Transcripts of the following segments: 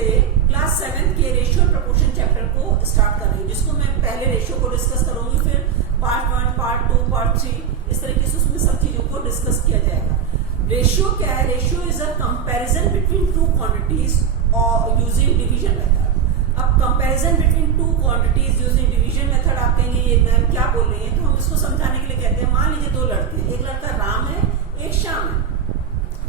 से क्लास 7 के रेशियो और प्रोपोर्शन चैप्टर को स्टार्ट कर रही हूँ, जिसको मैं पहले रेशियो को डिस्कस करूंगी, फिर पार्ट 1, पार्ट 2, पार्ट 3 इस तरीके से उसमें सब चीजों को डिस्कस किया जाएगा। रेशियो क्या है? Ratio is a comparison between two quantities और यूजिंग डिवीजन मेथड। अब comparison between two quantities using division method, आप कहेंगे ये मैम क्या बोल रही है, तो हम इसको समझाने के लिए कहते हैं, मान लीजिए दो लड़के, एक लड़का राम है, एक श्याम है।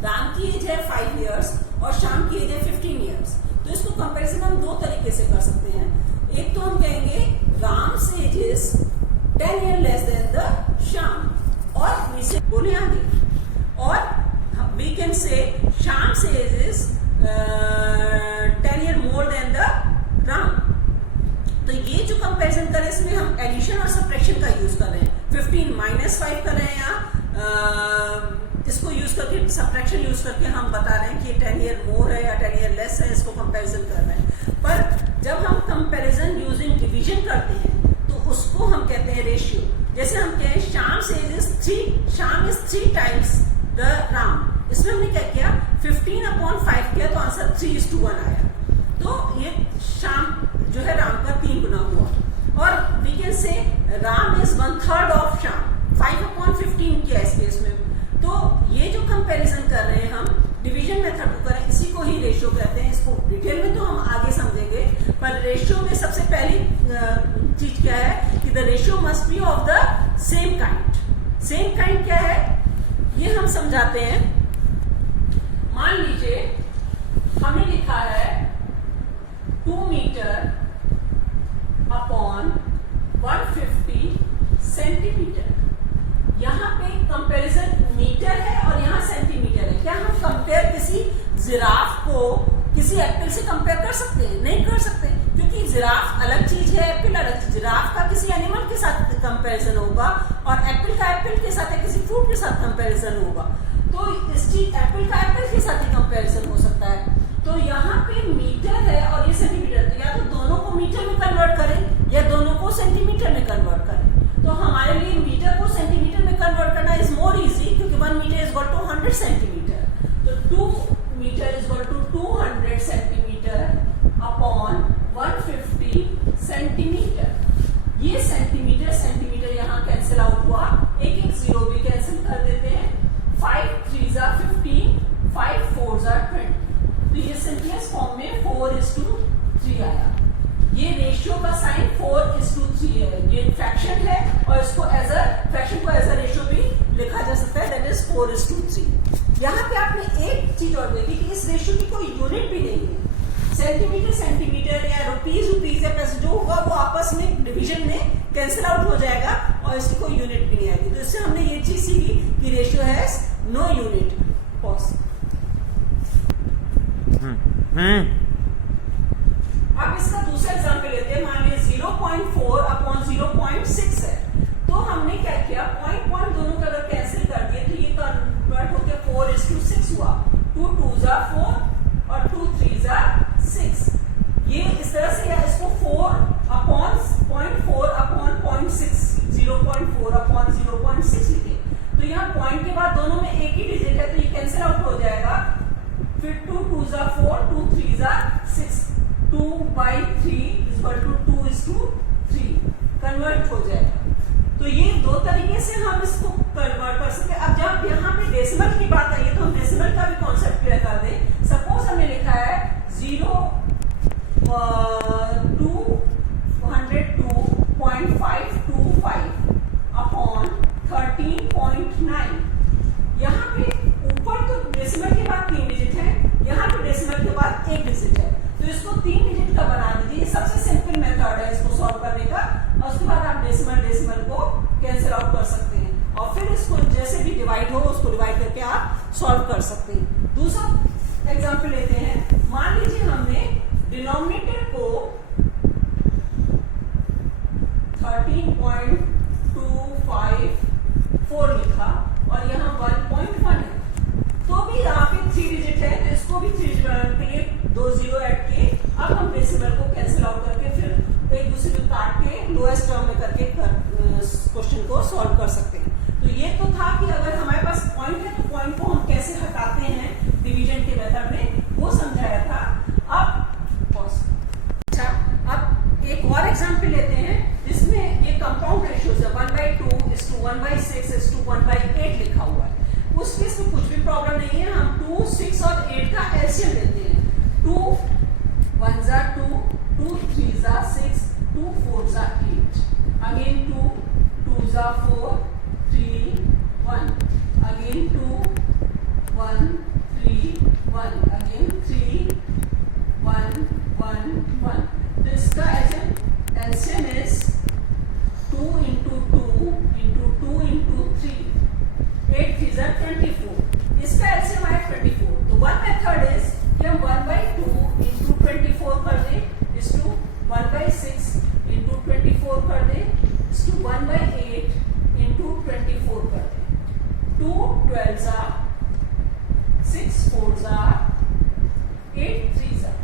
राम की एज है 5 इयर्स और श्याम की एज है 15 इयर्स। तो इसको कंपैरिजन हम दो तरीके से कर सकते हैं। एक तो हम कहेंगे Ram's age is 10 year less than the Shyam, और इसे बोले आगे, और we can say Shyam's age is 10 year more than the Ram. तो ये जो कंपैरिजन करें, इसमें हम एडिशन और सब्ट्रैक्शन का यूज कर रहे हैं। 15 - 5 कर रहे हैं, या इसको यूज करके सब्ट्रैक्शन यूज करके हम बता रहे हैं कि 10 ईयर मोर है या 10 ईयर लेस है, इसको कंपैरिजन कर रहे हैं। पर जब हम कंपैरिजन यूजिंग डिवीजन करते हैं तो उसको हम कहते हैं रेशियो। जैसे हम कहें Shyam is 3 times the Ram, इसमें हमने क्या किया, 15/5 किया तो आंसर 3:1 आया। तो ये श्याम जो है राम का 3 गुना हुआ। और वी कैन से राम इज 1/3 ऑफ श्याम, 5/15 किया इस केस में। तो ये जो कंपैरिजन कर रहे हैं हम डिवीजन मेथड को करें, इसी को ही रेशियो कहते हैं। इसको डिटेल में तो हम आगे समझेंगे, पर रेशियो में सबसे पहली चीज क्या है कि the ratio must be of the same kind. Same kind क्या है ये हम समझाते हैं। मान लीजिए हमने लिखा है 2 मीटर अपॉन 150 सेंटीमीटर। यहाँ पे कंपैरिजन मीटर है और यहाँ सेंटीमीटर है। क्या हम कंपेयर किसी जिराफ को किसी एप्पल से कंपेयर कर सकते हैं? नहीं कर सकते, क्योंकि जिराफ अलग चीज है, एप्पल अलग चीज। जिराफ का किसी एनिमल के साथ कंपैरिजन होगा और एप्पल का एप्पल के साथ या किसी फ्रूट के साथ कंपैरिजन होगा। तो इस चीज एप्पल का एप्पल के साथ ही कंपैरिजन हो सकता है। तो यहाँ पे मीटर है और ये सेंटीमीटर, या तो दोनों को मीटर में कन्वर्ट करें या दोनों को सेंटीमीटर में कन्वर्ट करें। तो हमारे लिए मीटर को सेंटीमीटर में कन्वर्ट करना इज मोर इजी, क्योंकि 1 metre is equal to 100 centimetre. तो 2 metre is equal to 200 centimetre upon 150 centimetre. ये सेंटीमीटर सेंटीमीटर यहाँ कैंसिल आउट हुआ, एक जीरो भी कैंसिल कर देते हैं। 5 3s are 15, 5 4s are 20। तो ये सिंपलेस्ट फॉर्म में 4:3 आया। ये रेशियो का साइन 4:3 है। ये फ्रैक्शन है और इसको एज अ फ्रैक्शन को एज अ रेशियो भी लिखा जा सकता है, दैट इज 4:3। यहाँ पे आपने एक चीज और देखी कि इस रेशियो की कोई यूनिट भी नहीं है। सेंटीमीटर सेंटीमीटर या रुपीज या पैसे जो होगा वो आपस में डिवीजन में कैंसिल आउट हो जाएगा और इसकी कोई यूनिट भी नहीं आएगी। तो इससे हमने ये चीज सीखी कि रेशियो हैज नो यूनिट। अब इसका दूसरा एग्जाम्पल लेते हैं। मान लीजिए 0.4/0.6 है। तो हमने क्या किया, पॉइंट दोनों का अगर कैंसिल कर दिए तो ये कन्वर्ट होकर 4:6 हुआ। 2 2s are 4 और 2 3s are 6। ये इस तरह से, या इसको 4/0.4/0.6 0.4/0.6 लिखे। तो यहाँ पॉइंट के बाद दोनों में एक ही डिजिट है, तो ये कैंसिल आउट हो जाएगा। फिर 2 2s are 4, 2 3s are 6। 2/3 is equal to 2:3 convert हो जाएगा। तो ये दो तरीके से हम इसको कन्वर्ट कर सकते हैं। अब जब यहाँ पे डेसिमल की बात आई है तो हम डेसिमल का भी कॉन्सेप्ट क्लियर कर दें। सपोज हमने लिखा है 202.525 अपॉन 13.9। यहाँ पे ऊपर तो डेसिमल के बाद 3 डिजिट है, यहाँ पे डेसिमल के बाद 1 डिजिट है, तो इसको 3 डिजिट का बना दीजिए। सबसे सिंपल मेथड है इसको सॉल्व करने का। और उसके बाद आप डेसिमल को कैंसिल आउट कर सकते हैं और फिर इसको जैसे भी डिवाइड हो उसको डिवाइड करके आप सॉल्व कर सकते हैं। दूसरा एग्जांपल लेते हैं। मान लीजिए हमने डिनोमिनेटर को 13.254 लिखा और यहाँ 1.1 है, तो भी यहाँ पे 3 डिजिट है, तो इसको भी 3 डिजिट बनाने के लिए 2 0 ऐड किए। अब हम डेसिमल को कैंसिल आउट करके फिर एक दूसरे को काट के लोएस्ट टर्म में करके क्वेश्चन को सॉल्व कर सकते हैं। तो ये तो था कि अगर हमारे पास पॉइंट है तो पॉइंट को हम कैसे हटाते हैं डिवीजन के मेथड में, वो समझाया था। अब एग्जाम्पल लेते हैं जिसमें ये कंपाउंड रेशियोज है 1/2:1/6:1/8 लिखा हुआ है। उस केस में कुछ भी प्रॉब्लम नहीं है, हम 2, 6 और 8 का एलसीएम लेते हैं। 2 1s are 2, 2 3s are 6, 2 4s are 8, again 2 2s are 4, 3 1, again 2 1 3 1, again 3 1 1 1। तो इसका LCM is 2 into 2 into 2 into 3, 8 3s are 24। इसका एलसीएम आया 24। तो वन मेथड इज कि हम 1/2 into 24 कर दें इस टू 1/6 into 24 कर दें इस टू 1/8 into 24 कर दें। 2 12s are 6 4s are 8 3s are।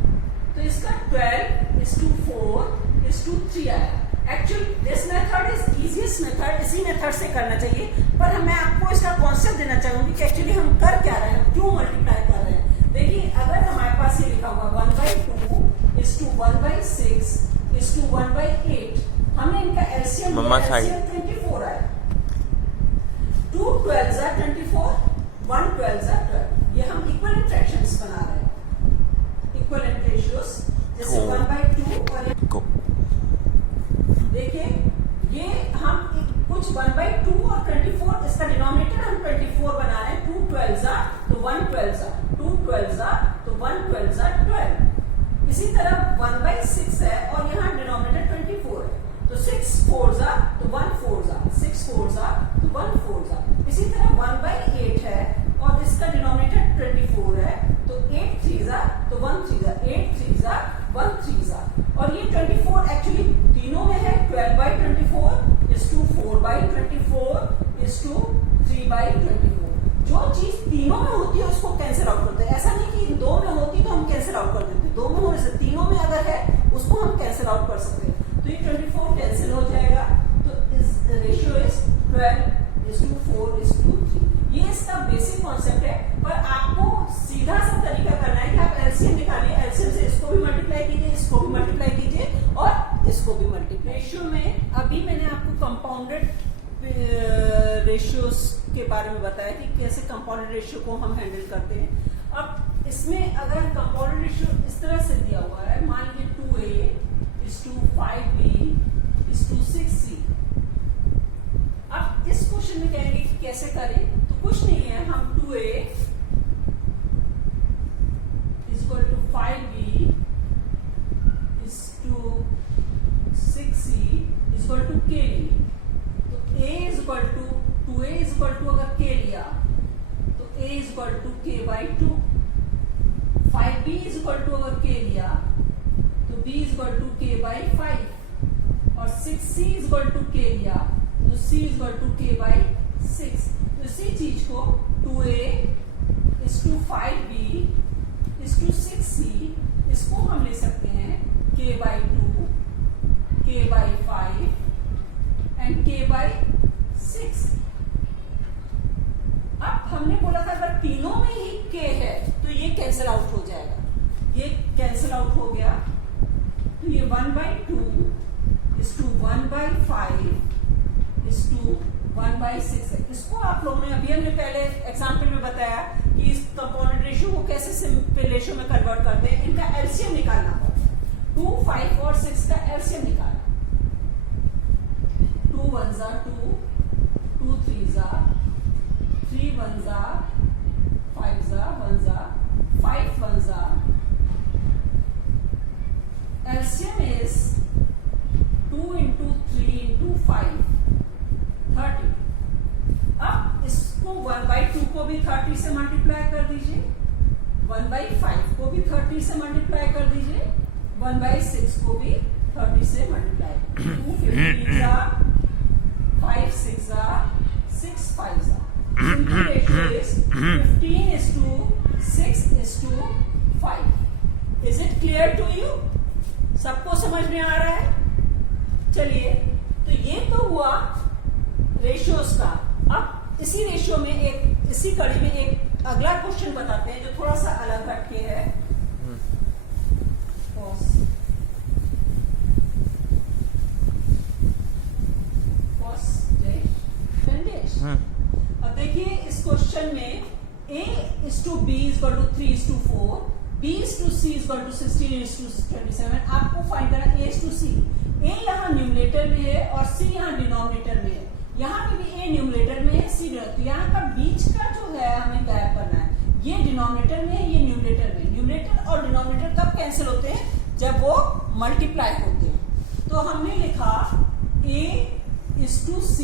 तो इसका 12:4:3 आया। Actually this method is easiest method, इसी मेथड से करना चाहिए, पर मैं आपको इसका कॉन्सेप्ट देना चाहूंगी कि एक्चुअली हम कर क्या रहे हैं, क्यों मल्टीप्लाई कर रहे हैं। देखिए अगर हमारे पास ये लिखा हुआ 1/2:1/6:1/8, हमने इनका एलसीएम 24 आया। 2 12s are 24, 1 12s are 12। ये हम इक्विवेलेंट फ्रैक्शंस बना रहे हैं, इक्विवेलेंट रेशियोज, जैसे 1/2 और देखिए ये हम कुछ 1/2 और 24, इसका डिनोमिनेटर हम 24 बना रहे हैं। 2 12s are तो 1 12s are, 2 12s are तो 1 12s are 12। इसी तरह 1/6 है और यहाँ डिनोमिनेटर 24 है, तो 6 4s are तो 1 4s are, 6 4s are तो 1 4s are। इसी तरह 1/8 है और इसका डिनोमिनेटर 24 है, तो 8 3s are तो 1 3s are, 8 3s are 1 3s are। और ये 24 एक्चुअली तीनों में है, 12/24 is to 4/24 is to 3/24। जो चीज तीनों में होती है उसको कैंसिल आउट करते हैं। ऐसा नहीं कि दो में होती तो हम कैंसिल आउट कर देते, दो में होने से तीनों में अगर है उसको हम कैंसिल आउट कर सकते हैं। तो ये 24 कैंसिल हो जाएगा, तो इस रेशियो इज 12:4:3। ये इसका बेसिक कॉन्सेप्ट है, पर आपको सीधा सा तरीका करना है कि आप एलसीएम निकालिए, एलसीएम से इसको भी मल्टीप्लाई कीजिए, इसको भी मल्टीप्लाई कीजिए और इसको भी मल्टीप्लाई। रेशियो में अभी मैंने आपको कंपाउंडेड रेशियोज के बारे में बताया कि कैसे कंपाउंडेड रेशियो को हम हैंडल करते हैं। अब इसमें अगर कंपाउंडेड रेशियो इस तरह से दिया हुआ है, मान लीजिए 2a:5b:6c। अब इस क्वेश्चन में कहेंगे कि कैसे करें, तो कुछ नहीं है, हम 2a = 5b = 6c = k लिए। तो a = अगर k लिया तो a = k/2। 5b अगर k लिया तो b = k/5 और 6c k लिया तो c = k/6। तो इसी चीज को 2a = 5b = 6c, इसको हम ले सकते हैं k/2, k/5 एंड k/6। अब हमने बोला था अगर तीनों में ही k है तो ये कैंसिल आउट हो जाएगा, ये कैंसिल आउट हो गया। तो ये 1/2 = 1/5 = 1/6 है। इसको आप लोगों ने अभी हमने पहले एग्जाम्पल में बताया कि इस कंपोनेंट रेशियो को कैसे सिंपल रेशियो में कन्वर्ट करते हैं। इनका एलसीएम निकालना होगा, 2 5 और 6 का एलसीएम निकालना। 2 1s are 2, 2 3s are, 3 1s are, 5s are, 1s are, 5 1s are। LCM is 2 into 3 into 5 30। अब इसको 1/2 को भी 30 से मल्टीप्लाई कर दीजिए, 1/5 को भी 30 से मल्टीप्लाई कर दीजिए, 1/6 को भी 30 से multiply. 2 15s are, 5 6 are, 6 5s are। Simple ratio is 15:6:5। Is it clear to you? सबको समझ में आ रहा है? चलिए, तो ये तो हुआ रेशियोज का। अब इसी रेशियो में इसी कड़ी में एक अगला क्वेश्चन बताते हैं जो थोड़ा सा अलग हटके है। B is equal to 3:4, B is to C is equal to 16:27. आपको फाइंड करना A is to C. A यहाँ न्यूमरेटर में है और C यहाँ डिनोमिनेटर में है. यहाँ पे भी A न्यूमरेटर में है, C डिनोमिनेटर. यहाँ का बीच का जो है हमें गायब करना है. ये डिनोमिनेटर में है, ये न्यूमरेटर में. न्यूमरेटर और डिनोमिनेटर कब कैंसिल होते हैं? जब वो मल्टीप्लाई होते हैं. तो हमने लिखा A is to C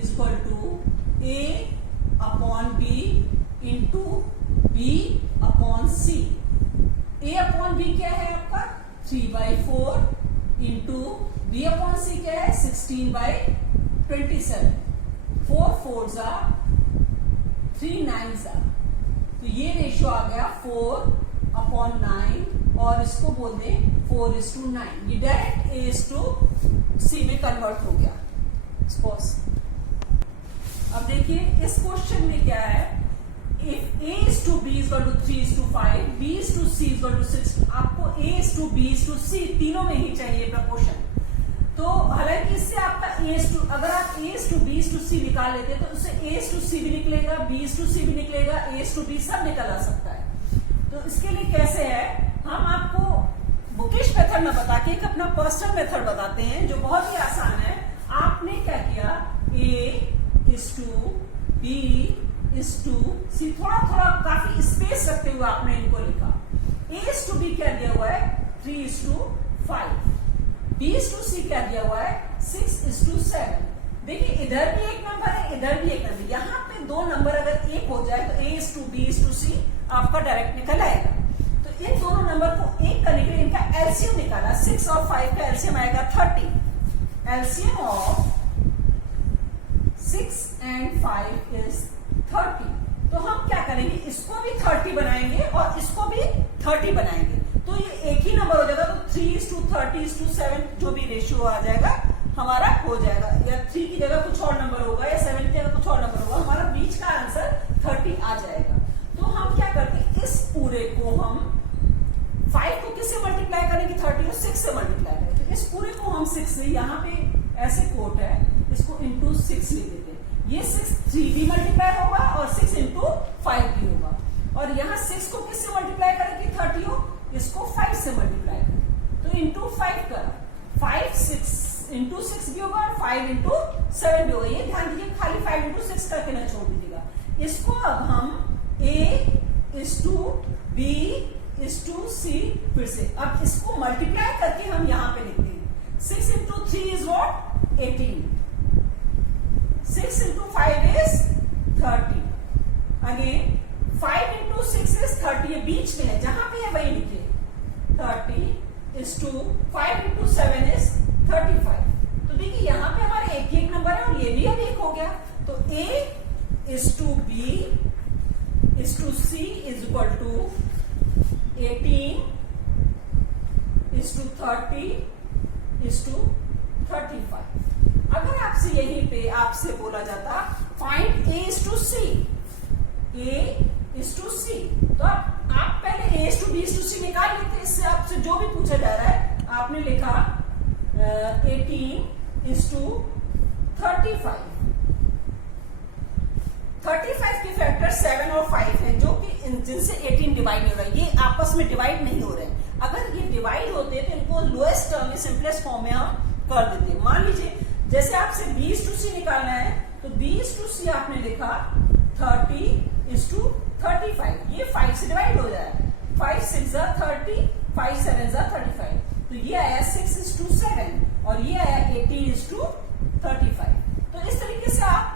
is equal to A upon B into B upon C. A upon B क्या है आपका? 3/4 into B upon C क्या है? 16/27. 4 4s are 3 9s are. तो ये रेशियो आ गया 4/9 और इसको बोल दें 4:9. ये डायरेक्ट A:C में कन्वर्ट हो गया. सपोज अब देखिए इस क्वेश्चन में क्या है, if A is to B is equal to 3:5, B is to C is equal to 6, आपको A is to B is to C तीनों में ही चाहिए प्रपोर्शन. तो हालांकि इससे आपका A is to, अगर आप A is to B is to C निकाल लेते तो उससे A is to C भी निकलेगा, B is to C भी निकलेगा, A is to B सब निकल आ सकता है. तो इसके लिए कैसे है, हम आपको बुकिश मेथड में बता के एक अपना पर्सनल मेथड बताते हैं जो बहुत ही आसान है. आपने क्या किया, A is to B is to C, थोड़ा थोड़ा काफी स्पेस रखते हुए आपने इनको लिखा. A is to B क्या दिया हुआ है? 3:5. B is to C क्या दिया हुआ है? 6:7. देखिए इधर भी एक नंबर है, इधर भी एक नंबर. यहाँ पे दो नंबर अगर एक हो जाए तो A is to B is to C आपका डायरेक्ट निकल आएगा. तो इन दोनों नंबर को एक करने के लिए इनका एलसीएम निकाला. 6 और 5 का एलसीएम आएगा 30. LCM of 6 and 5 is 30. तो हम क्या करेंगे, इसको भी 30 बनाएंगे और इसको भी 30 बनाएंगे. तो ये एक ही नंबर हो जाएगा. तो 3:30:7 जो भी रेशियो आ जाएगा हमारा हो जाएगा. या 3 की जगह कुछ और नंबर होगा या 7 की जगह कुछ और नंबर होगा. हमारा बीच का आंसर 30 आ जाएगा. तो हम क्या करते हैं, इस पूरे को हम 5 को किससे मल्टीप्लाई करेंगे? 30 को 6 से मल्टीप्लाई करेंगे. तो इस पूरे को हम 6 से, यहाँ पे ऐसे कोट है, इसको इंटू 6 लिख देते हैं. ये 6 3 भी मल्टीप्लाई होगा और 6 इंटू 5 भी होगा. और यहाँ 6 को किससे मल्टीप्लाई करेंगे? 30 हो, इसको 5 से मल्टीप्लाई करें तो इंटू 5 करा. 5 6 इंटू 6 भी होगा और 5 इंटू 7 भी होगा. ये ध्यान दीजिए, खाली 5 इंटू 6 करके ना छोड़ दीजिएगा. इसको अब हम A is to B is to C फिर से अब इसको मल्टीप्लाई करके हम यहाँ पे लिखते हैं. 6 into 3 is what? 18. 6 into 5 is 30. Again 5 into 6 is 30. ये बीच में है, जहां पे है वही लिखिए. 30 is to 5 into 7 is 35. तो देखिए यहाँ पे हमारे एक नंबर है और ये भी अब एक हो गया. तो A is to B is to C is equal to 18 is to 30 is to 35. अगर आपसे यहीं पे आपसे बोला जाता find A is to C, A is to C, तो आप पहले A is to B is to C निकाल लेते. इससे आपसे जो भी पूछा जा रहा है आपने लिखा 18 is to 35. 35 के फैक्टर 7 और 5 हैं जो कि जिनसे 18 डिवाइड नहीं हो रहा है. ये आपस में डिवाइड नहीं हो रहे हैं. अगर ये डिवाइड होते तो इनको लोएस्ट टर्म में सिंपलेस्ट फॉर्म में हम कर देते. मान लीजिए जैसे आपसे B is to C निकालना है तो B is to C आपने लिखा 30 is to 35. ये 5 से डिवाइड हो जाए. 5 6 are 30, 5 7 are 35. तो ये आया 6 is to 7 और ये आया 18 is to 35. तो इस तरीके से आप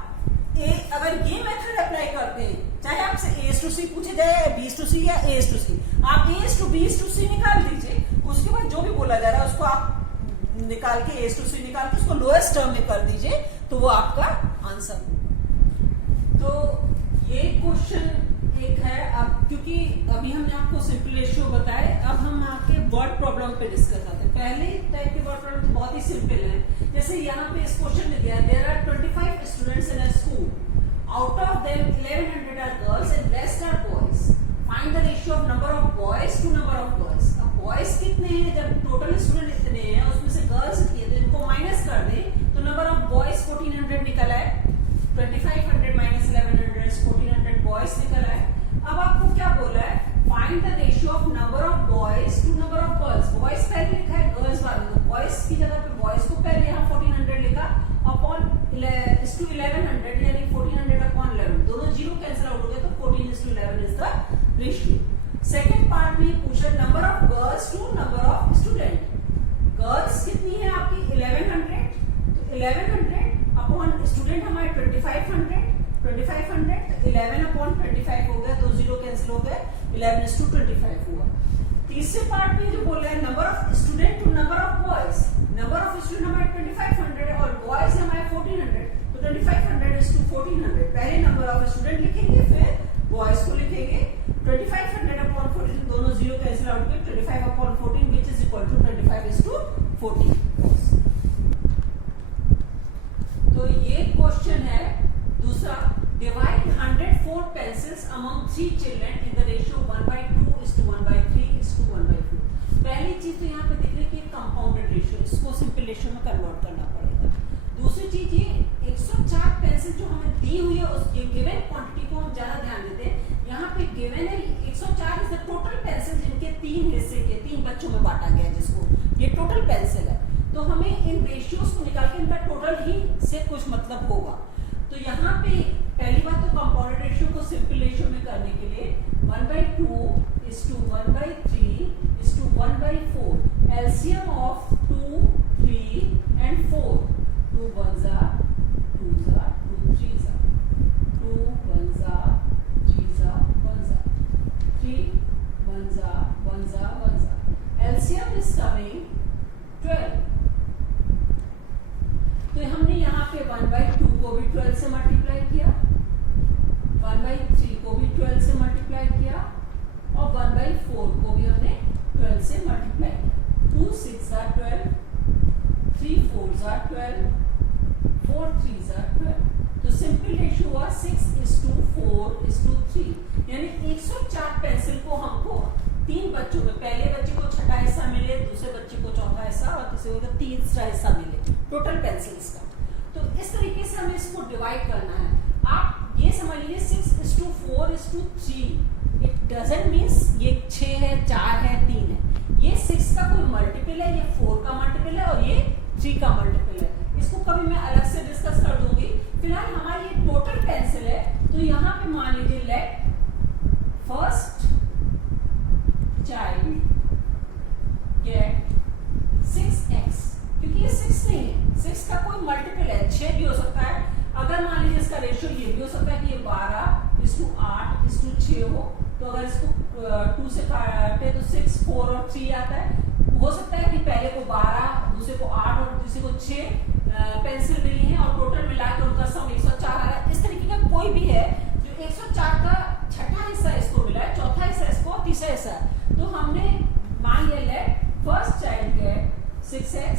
अगर ये मेथड अप्लाई करते हैं, चाहे आपसे A is to C पूछे जाए, B is to C या A is to C, आप A is to B is to C निकाल दीजिए. उसके बाद जो भी बोला जा रहा है उसको आप निकाल के A is to C निकाल के उसको लोएस्ट टर्म में कर दीजिए तो वो आपका आंसर होगा. तो ये क्वेश्चन एक है. अब क्योंकि अभी हमने आपको सिंपल रेशियो बताए, अब हम आपके वर्ड प्रॉब्लम पे डिस्कस करते हैं. पहले टाइप के वर्ड प्रॉब्लम तो बहुत ही सिंपल है. जैसे यहाँ पे इस क्वेश्चन में दिया there are 25 students in a school, out of them 1100 are girls and rest are boys. Find the ratio of number of boys to number of girls. अब बॉयज कितने हैं, जब टोटल स्टूडेंट इतने हैं उसमें से गर्ल्स कितने, तो इनको माइनस कर दें तो नंबर ऑफ बॉयज 1400 निकल आए. 2500 माइनस 1100 1400 बॉयज निकल आए. अब आपको क्या बोला है, find the ratio of number of boys to number of girls. Boys पहले लिखा है, गर्ल्स बाद में, तो बॉयज की जगह पे बॉयज को पहले यहाँ 1400 लिखा अपॉन 1100 यानी 1400 अपॉन 11, दोनों जीरो कैंसिल आउट हो गए तो 14:11 is the ratio. Second part में पूछा number of girls to number of student. Girls कितनी है आपकी 1100, तो 1100 अपॉन स्टूडेंट हमारे 2500 11 अपॉन 25 हो गया, दो जीरो कैंसिल हो गए, 11:25 हुआ। तीसरे पार्ट में जो बोल रहा है number of student to number of boys. Number of student हमारे 2500 है और बॉयज हमारे 1400, तो 2500:1400 पहले नंबर ऑफ स्टूडेंट लिखेंगे फिर बॉयज को लिखेंगे। 2500 अपॉन 14 दोनों जीरो कैंसिल आउट किए, 25 upon 14 which is equal to 25:14। तो ये क्वेश्चन है दूसरा। Divide 104 pencils among 3 children in the ratio 1/2:1/3:1/4। पहली चीज तो यहाँ पे दिख रही है कि कंपाउंडेड रेशियो, इसको सिंपल रेशियो में कन्वर्ट करना पड़ेगा। दूसरी चीज ये 104 पेंसिल जो हमें दी हुई है, उस गिवन क्वांटिटी को हम ज्यादा ध्यान देते हैं। यहाँ पे गिवन है 104 इज द टोटल पेंसिल जिनके 3 हिस्से के 3 बच्चों में बांटा गया है, जिसको ये टोटल पेंसिल है। तो हमें इन रेशियोज को निकाल के इनका टोटल ही से कुछ मतलब होगा। तो यहाँ पे पहली बात तो कंपाउंडेड रेशियो को सिंपल रेशियो में करने के लिए 1/2:1/3:1/4 LCM of 2, 3 and 4। 2 1s are 2s are 2 3s are 2 1s are 3s are 1s are 3 1s are 1s are 1s are LCM is coming 12। तो हमने यहाँ पे 1/2 को भी 12 से मल्टीप्लाई किया, 1/3 को भी 12 से मल्टीप्लाई किया और 1/4 को भी हमने 12 से मल्टीप्लाई किया। 2 6s are 12, 3 4s are 12, 4 3s are 12। तो सिंपल रेशियो हुआ 6:4:3, यानी 104 पेंसिल को हमको 3 बच्चों में, पहले बच्चे को छठा हिस्सा मिले, दूसरे बच्चे को चौथा हिस्सा और तीसरे को तीसरा हिस्सा मिले टोटल पेंसिल्स का। तो इस तरीके से हमें इसको डिवाइड करना है। आप ये समझ लीजिए 6:4:3, इट डजंट मीन्स ये 6 है, 4 है, 3 है। ये 6 का कोई मल्टीपल है, ये 4 का मल्टीपल है और ये 3 का मल्टीपल है। इसको कभी मैं अलग से डिस्कस कर दूंगी। फिलहाल हमारी ये टोटल पेंसिल है, तो यहाँ पे मान लीजिए let first child gate 6x, क्योंकि ये 6 नहीं है, 6 का कोई मल्टीपल है, 6 भी हो सकता है। अगर मान लीजिए इसका रेशियो ये भी हो सकता है कि ये 12:8:6 हो, तो अगर इसको 2 से काटे तो 6 4 और 3 आता है। हो सकता है कि पहले को 12, दूसरे को 8 और तीसरे को 6 पेंसिल मिली है और टोटल मिलाकर उनका सम 104 आ रहा है। इस तरीके का कोई भी है जो 104 का छठा हिस्सा इसको मिला है, चौथा हिस्सा इसको और तीसरा हिस्सा। तो हमने मान लिया let first child gate 6x,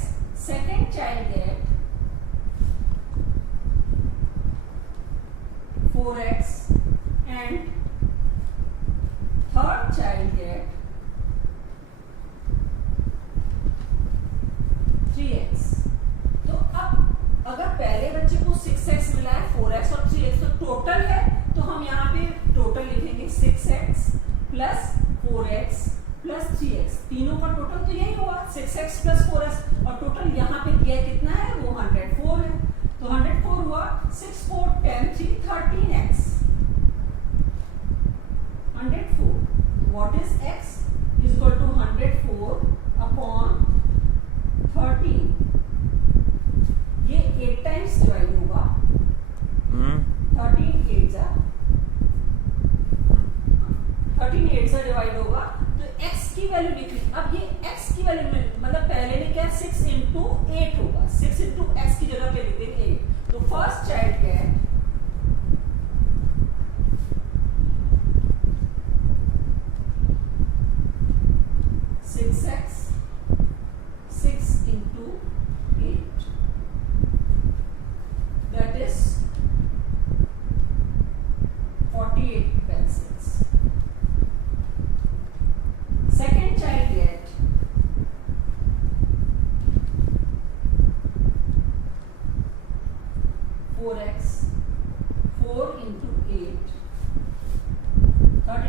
second child gate 4x and third child get 3x। तो अब अगर पहले बच्चे को 6x मिला है, 4x और 3x, तो टोटल है, तो हम यहाँ पे टोटल लिखेंगे 6x plus 4x plus 3x, तीनों का टोटल तो यही हुआ 6x प्लस 4x, और टोटल यहाँ पे दिया कितना है, वो 104 है। तो 104 हुआ 6 4 10 3 13x 104। What is x is equal to 104 upon 13। ये 8 टाइम्स डिवाइड होगा, 13 8 से डिवाइड होगा, तो x की वैल्यू लिख ली। अब ये x की वैल्यू मतलब पहले ने क्या 6 into 8 होगा, 6 into x की जगह पे लिख देंगे 8। तो first child gate 6x 6 into 8, that is 48 pencils. Second child get 4x 4 into 8 13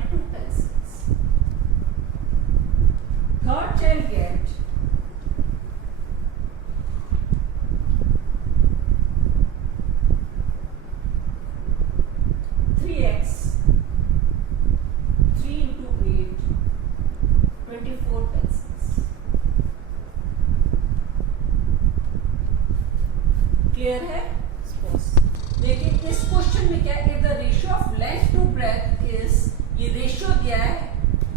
third child get 3x 3 into 8 24 pencils. Clear है? देखिए इस क्वेश्चन में क्या है, the ratio of length to breadth is, ये रेशियो दिया है,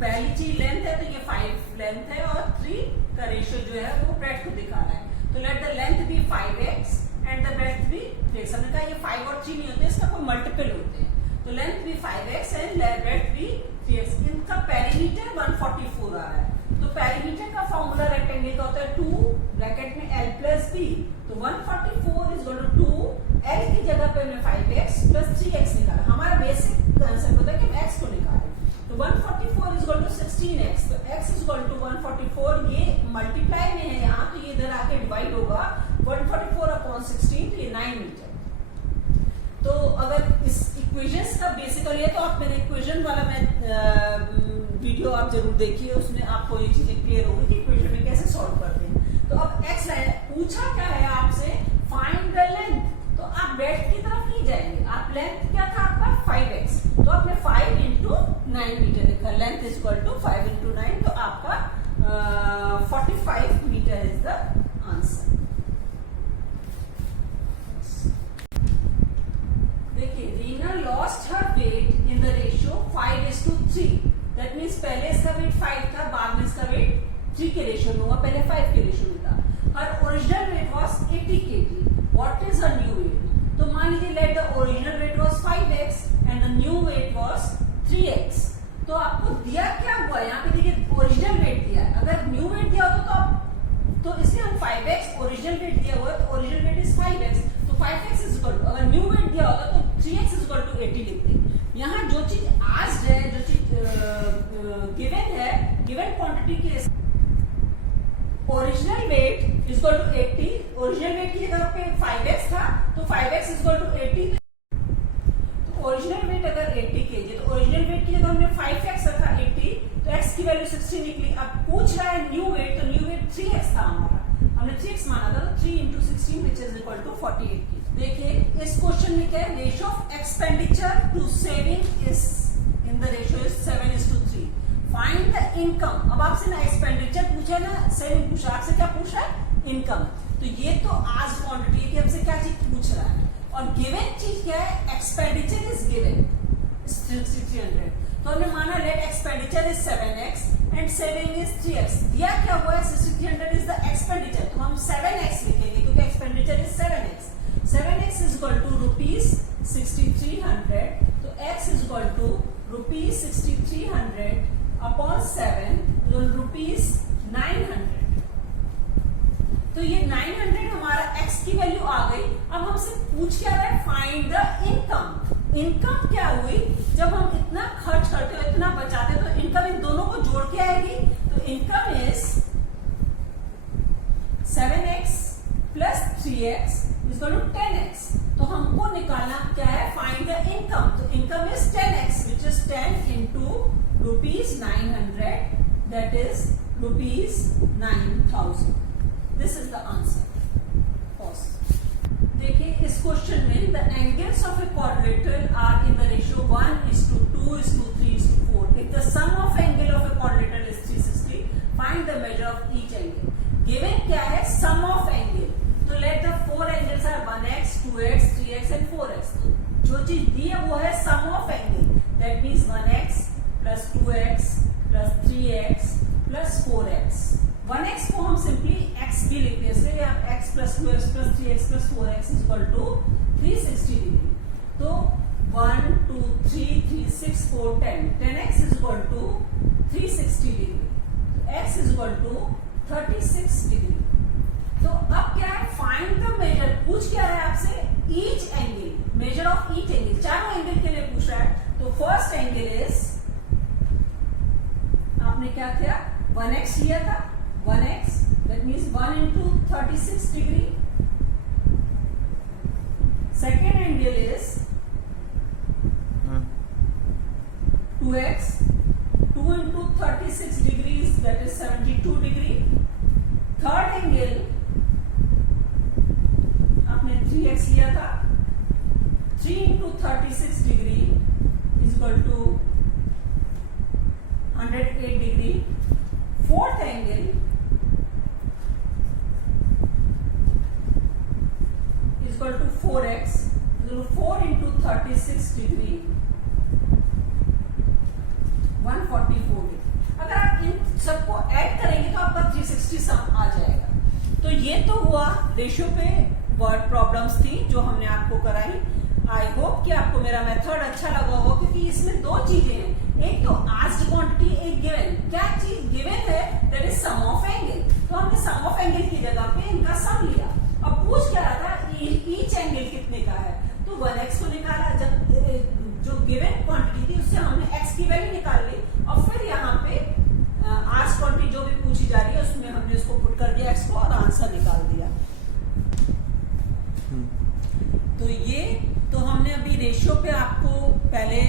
पहली चीज लेंथ है तो ये 5 लेंथ है और 3 का रेशियो जो है वो ब्रेथ को दिखाना है। तो let the length be 5x and the breadth be 3x। हमने कहा ये 5 और 3 नहीं होते, इसका कोई मल्टीपल होते हैं। तो लेंथ भी 5x एंड ब्रेथ भी 3x। इनका पेरीमीटर 144 आ रहा है। तो पेरीमीटर का फॉर्मूला रेक्टेंगल का होता है 2 ब्रैकेट में l प्लस b। तो 144 इज इक्वल टू 2, l की जगह पे हमने 5x प्लस 3x निकाला। हमारा बेसिक कंसेप्ट होता है कि हम x को निकालें। तो 144 इज इक्वल टू 16x। तो x इज इक्वल टू 144, ये मल्टीप्लाई में है यहाँ, तो ये इधर आके डिवाइड होगा 144 अपॉन 16, तो ये 9 मीटर। तो अगर इस इक्वेशंस का बेसिकली है तो आप मेरे इक्वेशन वाला वीडियो आप जरूर देखिए, उसमें आपको ये चीजें क्लियर होगी कि इक्वेशन में कैसे सॉल्व करते हैं। तो अब x पूछा क्या है आपसे, फाइंड द लेंथ। तो आप ब्रेथ की तरफ नहीं जाएंगे, आप लेंथ क्या था आपका 5x, तो आपने 5 into 9 मीटर लिखा। Length is equal to 5 into 9, तो आपका 45 मीटर इज द आंसर। देखिए Reena lost her weight in the ratio 5:3। That means पहले इसका वेट 5 था, बाद में इसका वेट 3 के रेशियो में हुआ, पहले 5 के रेशियो में था। Her original weight was 80 kg। What is her new weight? तो मान लीजिए let the original weight was 5x and the new weight was 3x। तो आपको दिया क्या हुआ यहाँ पे, देखिए ओरिजिनल वेट दिया है। अगर न्यू वेट दिया होता तो आप, तो इसलिए हम 5x ओरिजिनल वेट दिया हुआ, तो ओरिजिनल वेट इज 5x, तो 5x इज इक्वल टू, अगर न्यू वेट दिया होता तो 3x इज इक्वल टू 80 लिखते। यहाँ जो चीज आस्क्ड है, जो चीज गिवन है, गिवन क्वांटिटी के original weight is equal to 80। Original weight की जगह पे 5x था, तो 5x इज इक्वल टू 80। तो ओरिजिनल वेट अगर 80 kg, तो ओरिजिनल वेट की जगह हमने 5x रखा 80, तो x की वैल्यू 60 निकली। अब पूछ रहा है न्यू वेट, तो न्यू वेट 3x था हमारा, हमने 3x माना था, तो 3 into 16 which is equal to 48 kg। देखिए इस क्वेश्चन में क्या है, ratio of expenditure to saving is in the ratio is 7:3। Find the income. अब आपसे ना एक्सपेंडिचर पूछा ना सेविंग पूछा, आपसे क्या पूछ रहा है, इनकम। तो ये तो आज क्वांटिटी है कि हमसे क्या चीज पूछ रहा है, और गिवन चीज क्या है, एक्सपेंडिचर इज गिवन 300। तो हमने माना let expenditure is 7x and saving is 3x। दिया क्या हुआ है, 6300 इज द एक्सपेंडिचर, तो हम 7x लिखेंगे क्योंकि expenditure is 7x। 7x is equal to rupees 6300, तो x is equal to rupees 6300 upon 7, तो रुपीज 900। तो ये 900 हमारा x की वैल्यू आ गई। अब हमसे पूछ क्या रहा है, फाइंड द इनकम। इनकम क्या हुई, जब हम इतना खर्च करते हो, इतना बचाते हो, तो इनकम इन दोनों को जोड़ के आएगी। तो income is 7x plus 3x is equal to 10x। तो हमको निकालना क्या है, फाइंड द इनकम। तो income is 10x which is 10 into rupees 900, that is rupees 9000। This is the answer. देखिए इस क्वेश्चन में the angles of a quadrilateral are in the ratio 1:2:3:4। If the sum of angle of a quadrilateral is 360, find the measure of each angle. Given क्या है, sum of angle. तो let the 4 angles are 1x 2x 3x and 4x। जो चीज दी है वो है sum of angle, that means 1x plus 2x plus 3x plus 4x। 1x को हम सिंपली x भी लिखते हैं, इसलिए आप x plus 2x plus 3x plus 4x is equal to 360 degree. तो 1 2 3 3 6 4 10, 10x is equal to 360 degree. x is equal to 36 degree. तो अब क्या है, फाइंड द मेजर। पूछ क्या है आपसे, each angle, major of each angle. चारों एंगल के लिए पूछ रहा है। तो फर्स्ट एंगल इज, आपने क्या किया, 1x लिया था, 1x, that means 1 into 36 degree. Second angle is 2x, 2 into 36 degree is that is 72 degree. Third angle आपने 3x लिया था, 3 into 36 degree is equal to 108 degree. Fourth angle is equal to 4x, 4 into 36 degree 144 degree. अगर आप इन सबको add करेंगे तो आपका 360 सम आ जाएगा. तो ये तो हुआ रेशियो पे वर्ड प्रॉब्लम्स थी जो हमने आपको कराई. आई होप कि आपको मेरा मेथड अच्छा लगा होगा, क्योंकि इसमें दो चीजें हैं. एक तो आस्क्ड क्वांटिटी, एक गिवन. क्या चीज गिवन है? That is sum of angle. तो हमने सम ऑफ एंगल की जगह पे इनका सम लिया. अब पूछ क्या रहा था? ईच एंगल कितने का है? तो 1x को निकाला. जब जो गिवन क्वांटिटी थी उससे हमने x की वैल्यू निकाल ली, और फिर यहाँ पे आस्क्ड क्वांटिटी जो भी पूछी जा रही है उसमें हमने उसको पुट कर दिया x को और आंसर निकाल दिया. तो ये तो हमने अभी रेशियो पे आपको पहले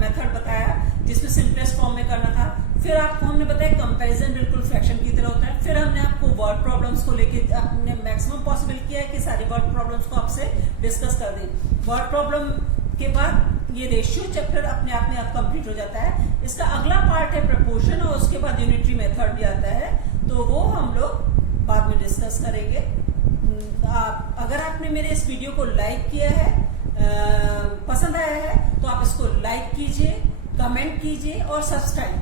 मेथड बताया जिसमें सिंपलेस्ट फॉर्म में करना था. फिर आपको हमने बताया कंपैरिजन बिल्कुल फ्रैक्शन की तरह होता है. फिर हमने आपको वर्ड प्रॉब्लम्स को लेके हमने मैक्सिमम पॉसिबल किया है कि सारी वर्ड प्रॉब्लम्स को आपसे डिस्कस कर दें. वर्ड प्रॉब्लम के बाद ये रेशियो चैप्टर अपने आप में अब कंप्लीट हो जाता है. इसका अगला पार्ट है प्रपोर्शन, और उसके बाद यूनिटरी मेथड भी आता है. तो वो हम लोग बाद में डिस्कस करेंगे. अगर आपने मेरे इस वीडियो को लाइक किया है, पसंद आया है, तो आप इसको लाइक कीजिए, कमेंट कीजिए और सब्सक्राइब